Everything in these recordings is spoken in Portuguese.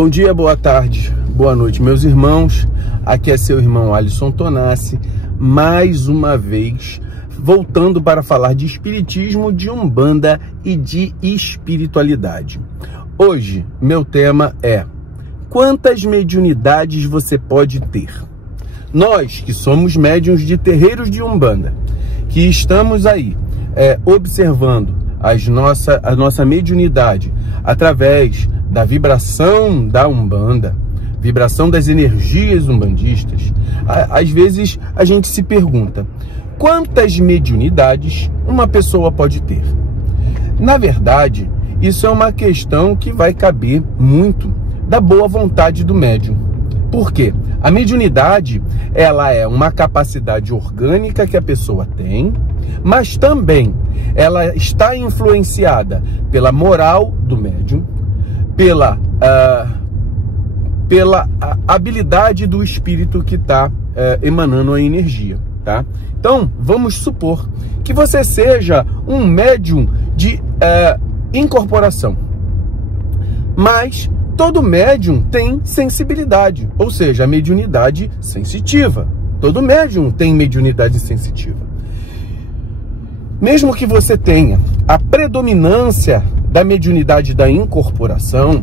Bom dia, boa tarde, boa noite, meus irmãos. Aqui é seu irmão Alisson Tonassi, mais uma vez, voltando para falar de espiritismo, de umbanda e de espiritualidade. Hoje, meu tema é: quantas mediunidades você pode ter? Nós, que somos médiuns de terreiros de umbanda, que estamos aí observando a nossa mediunidade através da vibração da umbanda, vibração das energias umbandistas, às vezes a gente se pergunta: quantas mediunidades uma pessoa pode ter? Na verdade, isso é uma questão que vai caber muito da boa vontade do médium. Por quê? A mediunidade, ela é uma capacidade orgânica que a pessoa tem, mas também ela está influenciada pela moral do médium, pela habilidade do espírito que está emanando a energia, tá? Então, vamos supor que você seja um médium de incorporação, mas todo médium tem sensibilidade, ou seja, a mediunidade sensitiva. Todo médium tem mediunidade sensitiva. Mesmo que você tenha a predominância da mediunidade da incorporação,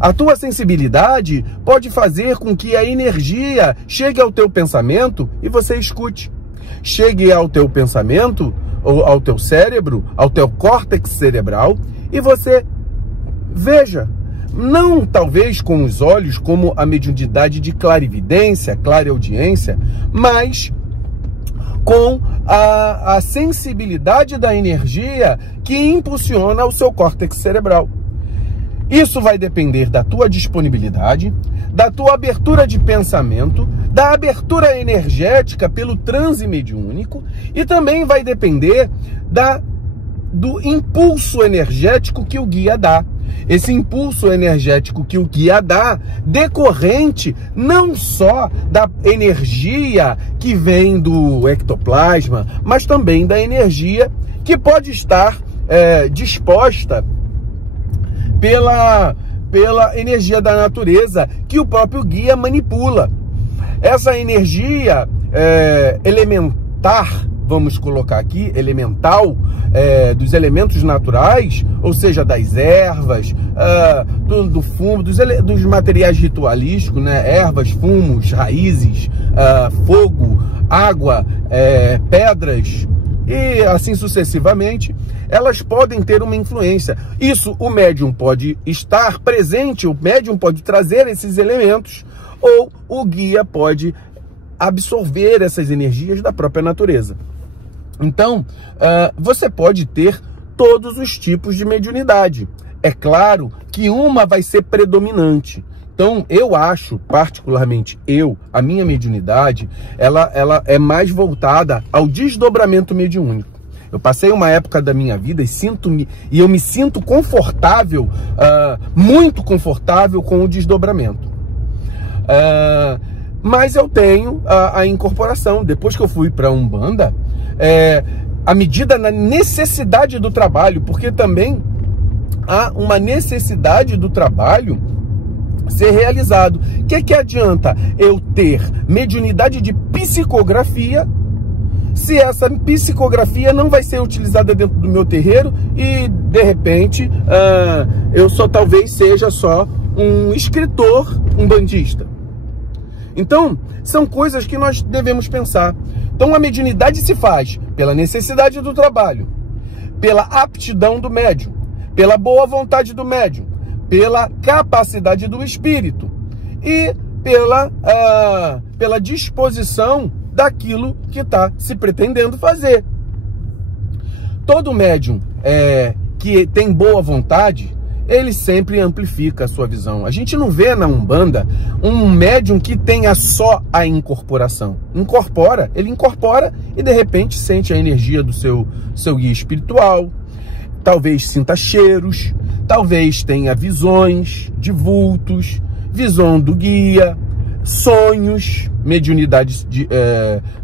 a tua sensibilidade pode fazer com que a energia chegue ao teu pensamento e você escute. Chegue ao teu pensamento, ou ao teu cérebro, ao teu córtex cerebral, e você veja. Não talvez com os olhos, como a mediunidade de clarividência, clareaudiência, mas com a sensibilidade da energia que impulsiona o seu córtex cerebral. Isso vai depender da tua disponibilidade, da tua abertura de pensamento, da abertura energética pelo transe mediúnico, e também vai depender do impulso energético que o guia dá. Esse impulso energético que o guia dá, decorrente não só da energia que vem do ectoplasma, mas também da energia que pode estar disposta pela energia da natureza, que o próprio guia manipula. Essa energia elementar, vamos colocar aqui, elemental, dos elementos naturais, ou seja, das ervas, do fumo, dos materiais ritualísticos, né? Ervas, fumos, raízes, fogo, água, pedras, e assim sucessivamente, elas podem ter uma influência. Isso o médium pode estar presente, o médium pode trazer esses elementos, ou o guia pode absorver essas energias da própria natureza. Então, você pode ter todos os tipos de mediunidade. É claro que uma vai ser predominante. Então, eu acho, particularmente a minha mediunidade, ela é mais voltada ao desdobramento mediúnico. Eu passei uma época da minha vida e eu me sinto confortável, muito confortável com o desdobramento. Mas eu tenho a incorporação. Depois que eu fui para a Umbanda, à medida na necessidade do trabalho, porque também há uma necessidade do trabalho ser realizado. O que adianta eu ter mediunidade de psicografia se essa psicografia não vai ser utilizada dentro do meu terreiro e, de repente, eu talvez seja só um escritor umbandista? Então, são coisas que nós devemos pensar. Então, a mediunidade se faz pela necessidade do trabalho, pela aptidão do médium, pela boa vontade do médium, pela capacidade do espírito e pela disposição daquilo que está se pretendendo fazer. Todo médium que tem boa vontade, ele sempre amplifica a sua visão. A gente não vê na Umbanda um médium que tenha só a incorporação. Ele incorpora e de repente sente a energia do seu guia espiritual, talvez sinta cheiros, talvez tenha visões de vultos, visão do guia, sonhos, mediunidade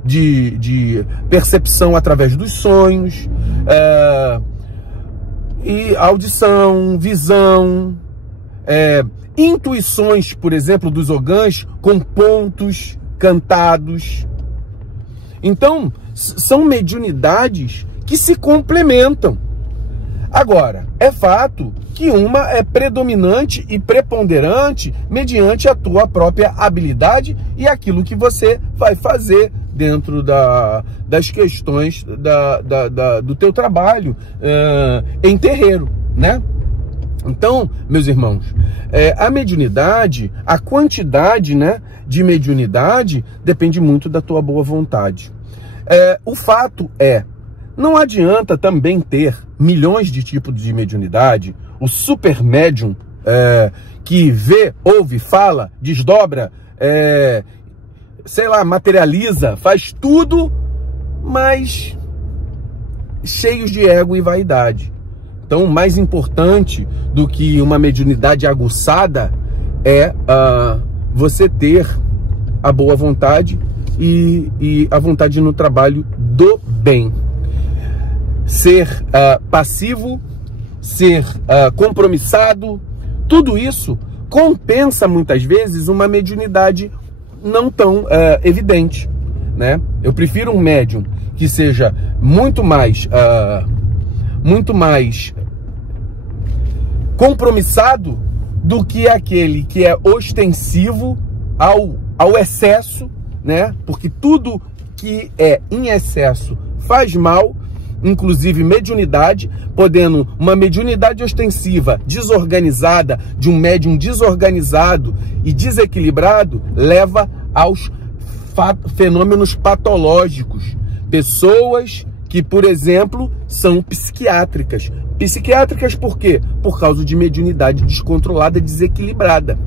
de percepção através dos sonhos, e audição, visão, intuições, por exemplo, dos ogãs com pontos cantados. Então, são mediunidades que se complementam. Agora, é fato que uma é predominante e preponderante mediante a tua própria habilidade e aquilo que você vai fazer dentro das questões do teu trabalho em terreiro, né? Então, meus irmãos, a mediunidade, a quantidade, né, de mediunidade depende muito da tua boa vontade. O fato não adianta também ter milhões de tipos de mediunidade, o super médium que vê, ouve, fala, desdobra, sei lá, materializa, faz tudo, mas cheios de ego e vaidade. Então, mais importante do que uma mediunidade aguçada é você ter a boa vontade e a vontade no trabalho do bem. Ser passivo, ser compromissado, tudo isso compensa muitas vezes uma mediunidade não tão evidente, né? Eu prefiro um médium que seja muito mais compromissado do que aquele que é ostensivo ao excesso, né? Porque tudo que é em excesso faz mal, inclusive mediunidade, podendo uma mediunidade ostensiva, desorganizada, de um médium desorganizado e desequilibrado, leva aos fenômenos patológicos. Pessoas que, por exemplo, são psiquiátricas. Psiquiátricas por quê? Por causa de mediunidade descontrolada, desequilibrada.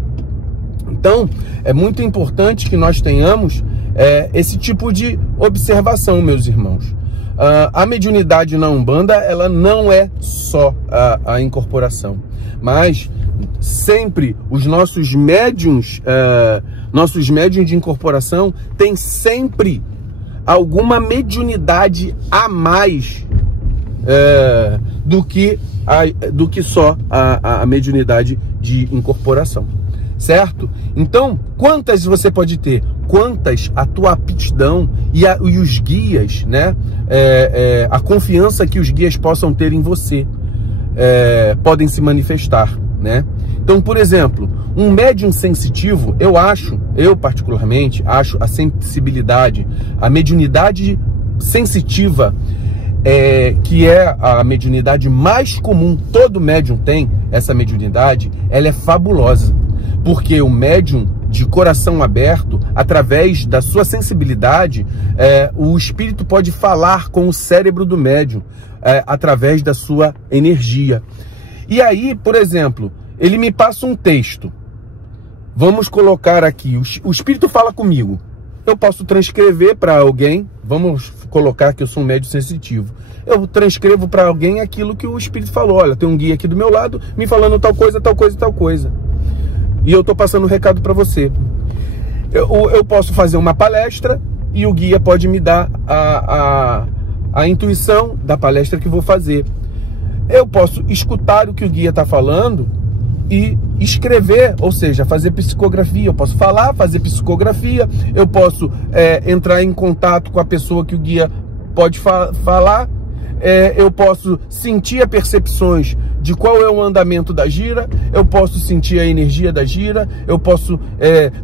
Então, é muito importante que nós tenhamos esse tipo de observação, meus irmãos. A mediunidade na Umbanda, ela não é só a incorporação, mas sempre os nossos médiuns de incorporação têm sempre alguma mediunidade a mais do que só a mediunidade de incorporação, certo? Então, quantas você pode ter? Quantas a tua aptidão e os guias, né? A confiança que os guias possam ter em você podem se manifestar, né? Então, por exemplo, um médium sensitivo, eu particularmente acho a sensibilidade, a mediunidade sensitiva, que é a mediunidade mais comum, todo médium tem essa mediunidade, ela é fabulosa, porque o médium de coração aberto, através da sua sensibilidade, o espírito pode falar com o cérebro do médium, através da sua energia. E aí, por exemplo, ele me passa um texto. Vamos colocar aqui, o espírito fala comigo. Eu posso transcrever para alguém, vamos colocar que eu sou um médium sensitivo. Eu transcrevo para alguém aquilo que o espírito falou. Olha, tem um guia aqui do meu lado, me falando tal coisa, tal coisa, tal coisa. E eu estou passando um recado para você. Eu posso fazer uma palestra e o guia pode me dar a intuição da palestra que vou fazer. Eu posso escutar o que o guia está falando e escrever, ou seja, fazer psicografia. Eu posso falar, fazer psicografia, eu posso entrar em contato com a pessoa que o guia pode falar, eu posso sentir as percepções de qual é o andamento da gira, eu posso sentir a energia da gira, eu posso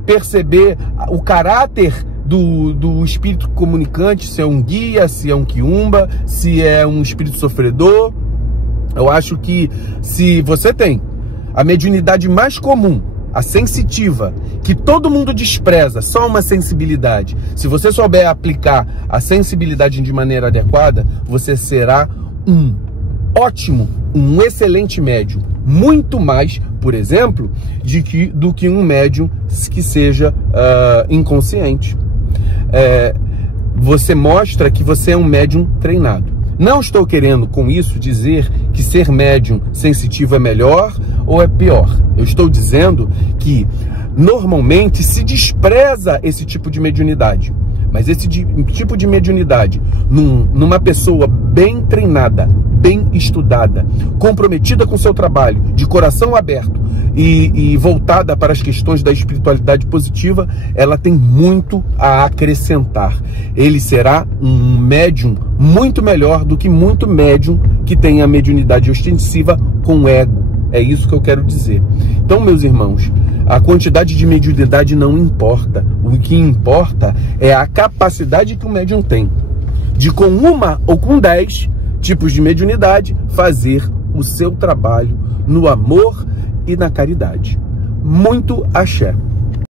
perceber o caráter do espírito comunicante, se é um guia, se é um quiumba, se é um espírito sofredor. Eu acho que se você tem a mediunidade mais comum, a sensitiva, que todo mundo despreza, só uma sensibilidade, se você souber aplicar a sensibilidade de maneira adequada, você será um ótimo, um excelente médium. Muito mais, por exemplo, do que um médium que seja inconsciente. Você mostra que você é um médium treinado. Não estou querendo com isso dizer que ser médium sensitivo é melhor ou é pior. Eu estou dizendo que normalmente se despreza esse tipo de mediunidade. Mas esse tipo de mediunidade, numa pessoa bem treinada, bem estudada, comprometida com o seu trabalho, de coração aberto e voltada para as questões da espiritualidade positiva, ela tem muito a acrescentar. Ele será um médium muito melhor do que muito médium que tem a mediunidade ostensiva com ego. É isso que eu quero dizer. Então, meus irmãos, a quantidade de mediunidade não importa. O que importa é a capacidade que o médium tem de, com uma ou com 10 tipos de mediunidade, fazer o seu trabalho no amor e na caridade. Muito axé.